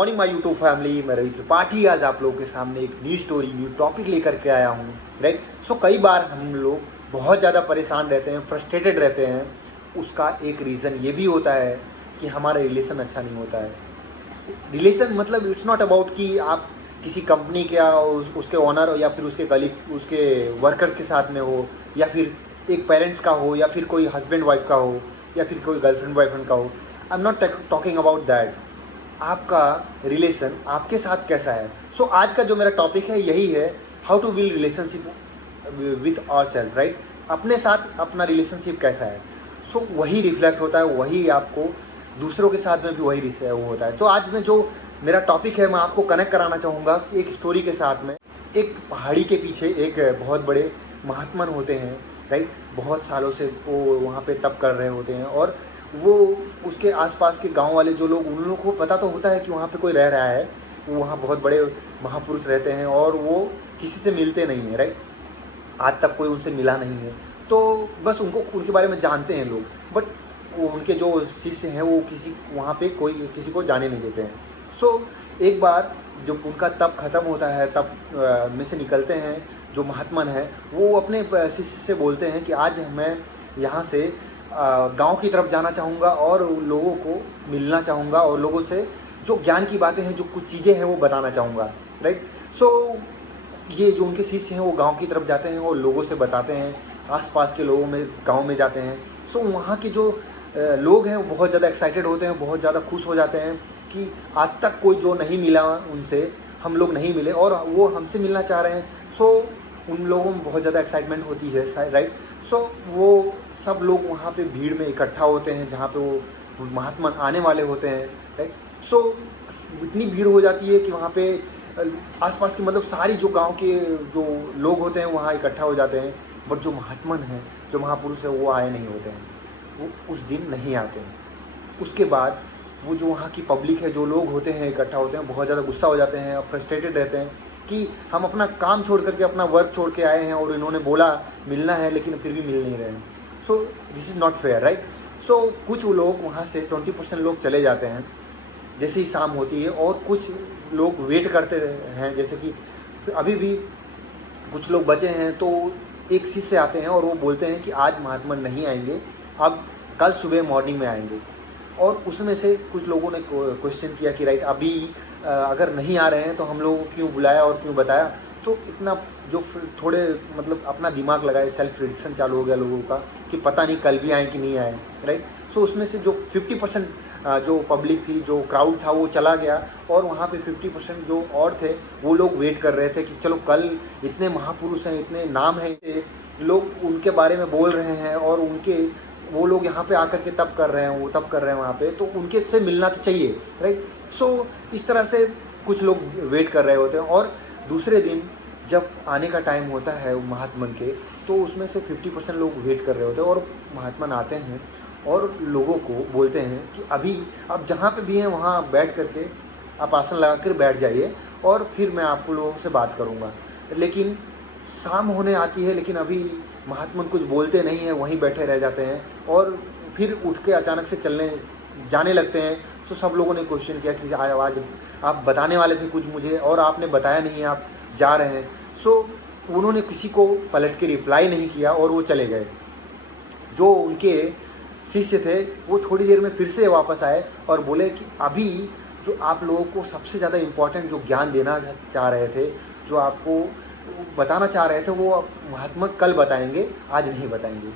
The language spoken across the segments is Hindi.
मॉर्निंग माय यूट्यूब फैमिली, मैं रवि त्रिपाठी आज आप लोगों के सामने एक न्यू स्टोरी न्यू टॉपिक लेकर के आया हूँ। राइट। सो कई बार हम लोग बहुत ज़्यादा परेशान रहते हैं, फ्रस्ट्रेटेड रहते हैं। उसका एक रीज़न ये भी होता है कि हमारा रिलेशन अच्छा नहीं होता है। रिलेशन मतलब इट्स नॉट अबाउट कि आप किसी कंपनी के या उसके ऑनर या फिर उसके कलीग उसके वर्कर के साथ में हो, या फिर एक पेरेंट्स का हो, या फिर कोई हस्बैंड वाइफ का हो, या फिर कोई गर्लफ्रेंड बॉयफ्रेंड का हो। I am not talking about that. आपका रिलेशन आपके साथ कैसा है। सो आज का जो मेरा टॉपिक है यही है, how to build relationship with our self. Right. अपने साथ अपना रिलेशनशिप कैसा है। सो वही रिफ्लेक्ट होता है, वही आपको दूसरों के साथ में भी वही वो होता है। तो आज में जो मेरा टॉपिक है, मैं आपको कनेक्ट कराना चाहूँगा एक स्टोरी के साथ में। एक पहाड़ी के पीछे एक बहुत बड़े महात्मन होते हैं। राइट। बहुत सालों से वो वहाँ पे तप कर रहे होते हैं, और वो उसके आसपास के गांव वाले जो लोग, उन लोगों को पता तो होता है कि वहाँ पे कोई रह रहा है, वो वहाँ बहुत बड़े महापुरुष रहते हैं, और वो किसी से मिलते नहीं हैं। राइट। आज तक कोई उनसे मिला नहीं है, तो बस उनको उनके बारे में जानते हैं लोग, बट वो उनके जो शिष्य हैं वो किसी वहाँ पे कोई किसी को जाने नहीं देते हैं। सो एक बार जब उनका तप खत्म होता है, तप में से निकलते हैं, जो महात्मन है वो अपने शिष्य से बोलते हैं कि आज मैं यहाँ से गांव की तरफ जाना चाहूँगा और लोगों को मिलना चाहूँगा, और लोगों से जो ज्ञान की बातें हैं, जो कुछ चीज़ें हैं वो बताना चाहूँगा। राइट। सो ये जो उनके शिष्य हैं वो गांव की तरफ जाते हैं और लोगों से बताते हैं, आसपास के लोगों में गांव में जाते हैं। सो वहाँ के जो लोग हैं वो बहुत ज़्यादा एक्साइटेड होते हैं, बहुत ज़्यादा खुश हो जाते हैं कि आज तक कोई जो नहीं मिला उनसे, हम लोग नहीं मिले और वो हमसे मिलना चाह रहे हैं। सो उन लोगों में बहुत ज़्यादा एक्साइटमेंट होती है। राइट। सो वो सब लोग वहाँ पे भीड़ में इकट्ठा होते हैं जहाँ पे वो महात्मा आने वाले होते हैं। राइट। सो इतनी भीड़ हो जाती है कि वहाँ पे आसपास की मतलब सारी जो गांव के जो लोग होते हैं वहाँ इकट्ठा हो जाते हैं, बट जो महात्मन है, जो महापुरुष है, वो आए नहीं होते हैं, वो उस दिन नहीं आते हैं। उसके बाद वो जो वहाँ की पब्लिक है, जो लोग होते हैं इकट्ठा होते हैं, बहुत ज़्यादा गुस्सा हो जाते हैं और फ्रस्ट्रेटेड रहते हैं कि हम अपना काम छोड़ करके, अपना वर्क छोड़ के आए हैं, और इन्होंने बोला मिलना है लेकिन फिर भी मिल नहीं रहे हैं। So this is not fair. Right. So कुछ लोग वहाँ से 20% लोग चले जाते हैं जैसे ही शाम होती है, और कुछ लोग वेट करते हैं, जैसे कि अभी भी कुछ लोग बचे हैं। तो एक शिष्य आते हैं और वो बोलते हैं कि आज महात्मा नहीं आएंगे, अब कल सुबह मॉर्निंग में आएंगे। और उसमें से कुछ लोगों ने क्वेश्चन किया कि राइट, अभी अगर नहीं आ रहे हैं तो हम लोगों को क्यों बुलाया और क्यों बताया। तो इतना जो थोड़े मतलब अपना दिमाग लगाए, सेल्फ प्रिडिक्शन चालू हो गया लोगों का कि पता नहीं कल भी आए कि नहीं आए। राइट। सो उसमें से जो 50% जो पब्लिक थी, जो क्राउड था, वो चला गया, और वहाँ पे 50% जो और थे वो लोग वेट कर रहे थे कि चलो कल, इतने महापुरुष हैं, इतने नाम हैं, लोग उनके बारे में बोल रहे हैं, और उनके वो लोग यहाँ पे आकर के तप कर रहे हैं, वो तप कर रहे हैं वहाँ पे, तो उनके से मिलना तो चाहिए। राइट। सो इस तरह से कुछ लोग वेट कर रहे होते हैं, और दूसरे दिन जब आने का टाइम होता है महात्मन के, तो उसमें से 50% लोग वेट कर रहे होते हैं, और महात्मन आते हैं और लोगों को बोलते हैं कि अभी आप जहाँ पे भी हैं वहाँ बैठ करके आप आसन लगा कर बैठ जाइए, और फिर मैं आपको लोगों से बात करूँगा। लेकिन शाम होने आती है, लेकिन अभी महात्मन कुछ बोलते नहीं हैं, वहीं बैठे रह जाते हैं, और फिर उठ के अचानक से जाने लगते हैं। सो सब लोगों ने क्वेश्चन किया कि आज आप बताने वाले थे कुछ मुझे, और आपने बताया नहीं, आप जा रहे हैं। सो उन्होंने किसी को पलट के रिप्लाई नहीं किया और वो चले गए। जो उनके शिष्य थे वो थोड़ी देर में फिर से वापस आए और बोले कि अभी जो आप लोगों को सबसे ज़्यादा इम्पोर्टेंट जो ज्ञान देना चाह रहे थे, जो आपको बताना चाह रहे थे, वो महात्मा कल बताएंगे, आज नहीं बताएंगे।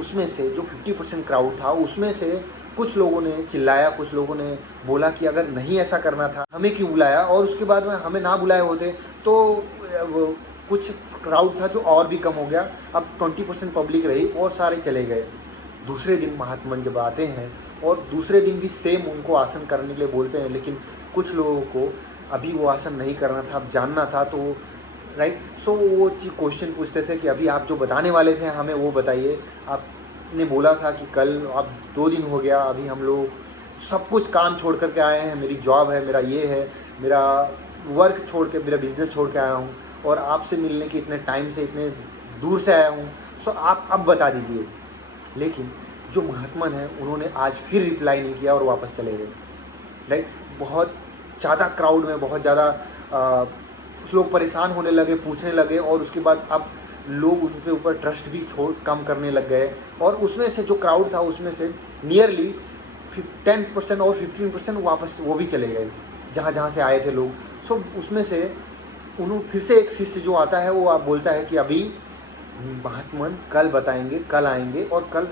उसमें से जो 50% क्राउड था, उसमें से कुछ लोगों ने चिल्लाया, कुछ लोगों ने बोला कि अगर नहीं ऐसा करना था हमें क्यों बुलाया, और उसके बाद में हमें ना बुलाए होते तो कुछ क्राउड था जो और भी कम हो गया। अब 20% पब्लिक रही और सारे चले गए। दूसरे दिन महात्मा जब आते हैं, और दूसरे दिन भी सेम उनको आसन करने के लिए बोलते हैं, लेकिन कुछ लोगों को अभी वो आसन नहीं करना था, अब जानना था। तो राइट। सो वो क्वेश्चन पूछते थे कि अभी आप जो बताने वाले थे हमें वो बताइए, आपने बोला था कि कल, अब 2 दिन हो गया, अभी हम लोग सब कुछ काम छोड़ करके आए हैं, मेरी जॉब है, मेरा ये है, मेरा वर्क छोड़ के, मेरा बिजनेस छोड़ के आया हूँ, और आपसे मिलने के इतने टाइम से, इतने दूर से आया हूँ। सो आप अब बता दीजिए। लेकिन जो महात्मा हैं उन्होंने आज फिर रिप्लाई नहीं किया और वापस चले गए। राइट। बहुत ज़्यादा क्राउड में बहुत ज़्यादा लोग परेशान होने लगे, पूछने लगे, और उसके बाद अब लोग उन पे ऊपर ट्रस्ट भी कम करने लग गए। और उसमें से जो क्राउड था उसमें से नियरली 10% और 15% वापस वो भी चले गए जहाँ जहाँ से आए थे लोग। सो उसमें से उन्होंने फिर से एक शिष्य जो आता है वो आप बोलता है कि अभी महात्मन कल बताएंगे, कल आएंगे और कल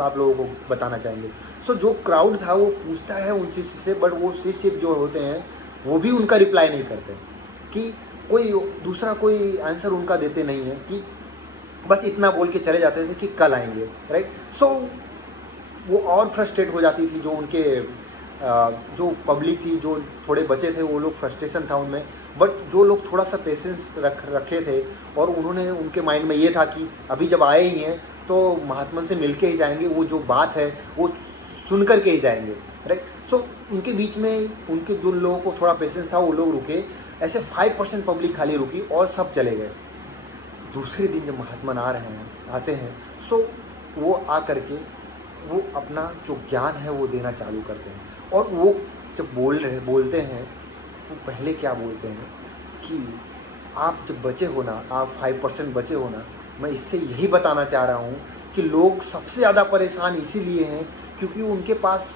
आप लोगों को बताना चाहेंगे। सो जो क्राउड था वो पूछता है उन शिष्य से, बट वो शिष्य जो होते हैं वो भी उनका रिप्लाई नहीं करते, कि कोई दूसरा कोई आंसर उनका देते नहीं है, कि बस इतना बोल के चले जाते थे कि कल आएंगे, राइट। सो वो और फ्रस्ट्रेट हो जाती थी, जो उनके जो पब्लिक थी, जो थोड़े बचे थे, वो लोग फ्रस्ट्रेशन था उनमें। बट जो लोग थोड़ा सा पेशेंस रखे थे और उन्होंने उनके माइंड में ये था कि अभी जब आए ही हैं तो महात्मा से मिल के ही जाएंगे, वो जो बात है वो सुन कर के ही जाएंगे, राइट। सो उनके बीच में उनके जो लोगों को थोड़ा पेशेंस था वो लोग रुके, ऐसे 5% पब्लिक खाली रुकी और सब चले गए। दूसरे दिन जब महात्मा आते हैं, सो वो आ करके वो अपना जो ज्ञान है वो देना चालू करते हैं। और वो जब बोलते हैं वो पहले क्या बोलते हैं कि आप जब बचे हो ना, आप 5% बचे हो ना, मैं इससे यही बताना चाह रहा हूँ कि लोग सबसे ज़्यादा परेशान इसीलिए हैं क्योंकि उनके पास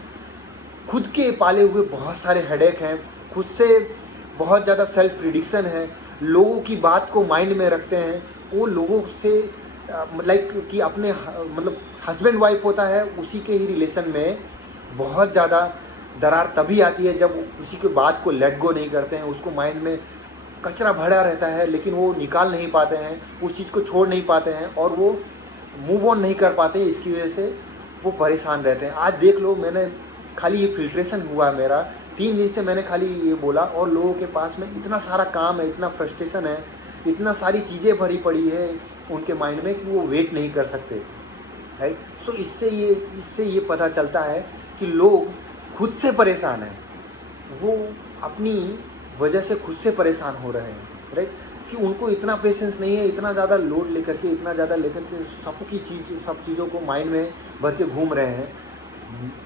खुद के पाले हुए बहुत सारे हेडेक हैं, खुद से बहुत ज़्यादा सेल्फ प्रिडिक्शन है, लोगों की बात को माइंड में रखते हैं। वो लोगों से लाइक कि अपने मतलब हस्बैंड वाइफ होता है उसी के ही रिलेशन में बहुत ज़्यादा दरार तभी आती है जब उसी के बात को लेट गो नहीं करते हैं, उसको माइंड में कचरा भरा रहता है लेकिन वो निकाल नहीं पाते हैं, उस चीज़ को छोड़ नहीं पाते हैं और वो मूव ऑन नहीं कर पाते। इसकी वजह से वो परेशान रहते हैं। आज देख लो, मैंने खाली ये फिल्ट्रेशन हुआ मेरा 3 दिन से, मैंने खाली ये बोला और लोगों के पास में इतना सारा काम है, इतना फ्रस्ट्रेशन है, इतना सारी चीज़ें भरी पड़ी है उनके माइंड में कि वो वेट नहीं कर सकते, राइट। सो इससे ये पता चलता है कि लोग खुद से परेशान हैं, वो अपनी वजह से खुद से परेशान हो रहे हैं, राइट। कि उनको इतना पेशेंस नहीं है, इतना ज़्यादा लोड लेकर के, इतना ज़्यादा लेकर के सब चीज़ों को माइंड में भर के घूम रहे हैं।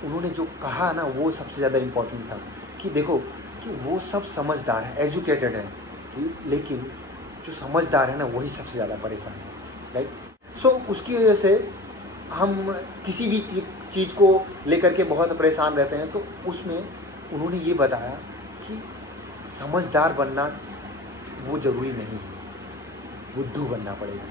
उन्होंने जो कहा ना वो सबसे ज़्यादा इम्पोर्टेंट था कि देखो कि वो सब समझदार है, एजुकेटेड है, लेकिन जो समझदार है ना वही सबसे ज़्यादा परेशान है, राइट। सो उसकी वजह से हम किसी भी चीज़ को लेकर के बहुत परेशान रहते हैं। तो उसमें उन्होंने ये बताया कि समझदार बनना वो ज़रूरी नहीं है, बुद्धू बनना पड़ेगा,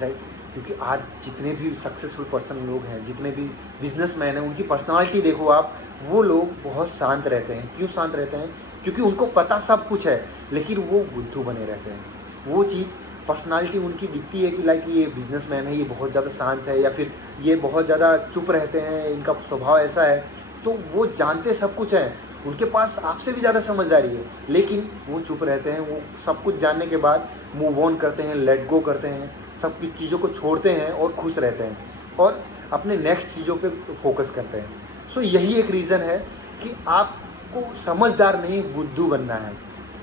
राइट। क्योंकि आज जितने भी सक्सेसफुल पर्सन लोग हैं, जितने भी बिजनेसमैन हैं, उनकी पर्सनालिटी देखो आप, वो लोग बहुत शांत रहते हैं। क्यों शांत रहते हैं? क्योंकि उनको पता सब कुछ है लेकिन वो बुद्धू बने रहते हैं। वो चीज़ पर्सनालिटी उनकी दिखती है कि लाइक ये बिजनेसमैन है, ये बहुत ज़्यादा शांत है, या फिर ये बहुत ज़्यादा चुप रहते हैं, इनका स्वभाव ऐसा है। तो वो जानते सब कुछ है, उनके पास आपसे भी ज़्यादा समझदारी है, लेकिन वो चुप रहते हैं। वो सब कुछ जानने के बाद मूव ऑन करते हैं, लेट गो करते हैं, सब कुछ चीज़ों को छोड़ते हैं और खुश रहते हैं और अपने नेक्स्ट चीज़ों पे फोकस करते हैं। सो यही एक रीज़न है कि आपको समझदार नहीं बुद्धू बनना है।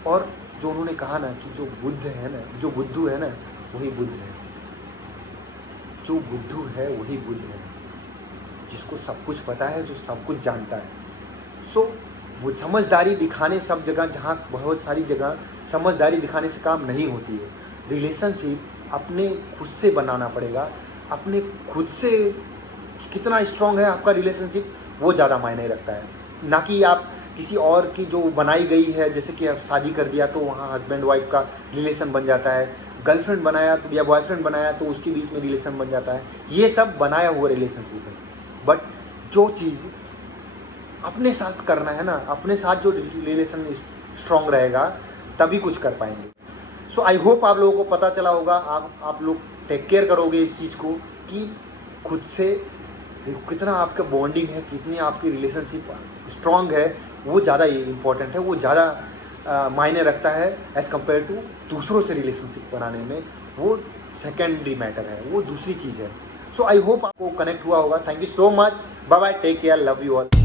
और जो उन्होंने कहा ना कि जो बुद्ध है ना, जो बुद्धू है ना वही बुद्ध है, जो बुद्धू है वही बुद्ध है, जिसको सब कुछ पता है, जो सब कुछ जानता है। सो वो समझदारी दिखाने सब जगह, जहाँ बहुत सारी जगह समझदारी दिखाने से काम नहीं होती है। रिलेशनशिप अपने खुद से बनाना पड़ेगा, अपने खुद से कितना स्ट्रॉन्ग है आपका रिलेशनशिप वो ज़्यादा मायने रखता है, ना कि आप किसी और की जो बनाई गई है, जैसे कि आप शादी कर दिया तो वहाँ हस्बैंड वाइफ का रिलेशन बन जाता है, गर्लफ्रेंड बनाया तो या बॉयफ्रेंड बनाया तो उसके बीच में रिलेशन बन जाता है। ये सब बनाया हुआ रिलेशनशिप है। बट जो चीज़ अपने साथ करना है ना, अपने साथ जो रिलेशन स्ट्रॉन्ग रहेगा तभी कुछ कर पाएंगे। सो आई होप आप लोगों को पता चला होगा, आप लोग टेक केयर करोगे इस चीज़ को कि खुद से कितना आपका बॉन्डिंग है, कितनी आपकी रिलेशनशिप स्ट्रॉन्ग है, वो ज़्यादा इम्पॉर्टेंट है, वो ज़्यादा मायने रखता है एज़ कम्पेयर टू दूसरों से रिलेशनशिप बनाने में। वो सेकेंडरी मैटर है, वो दूसरी चीज़ है। सो आई होप आपको कनेक्ट हुआ होगा। Thank you so much, bye bye, take care, love you all.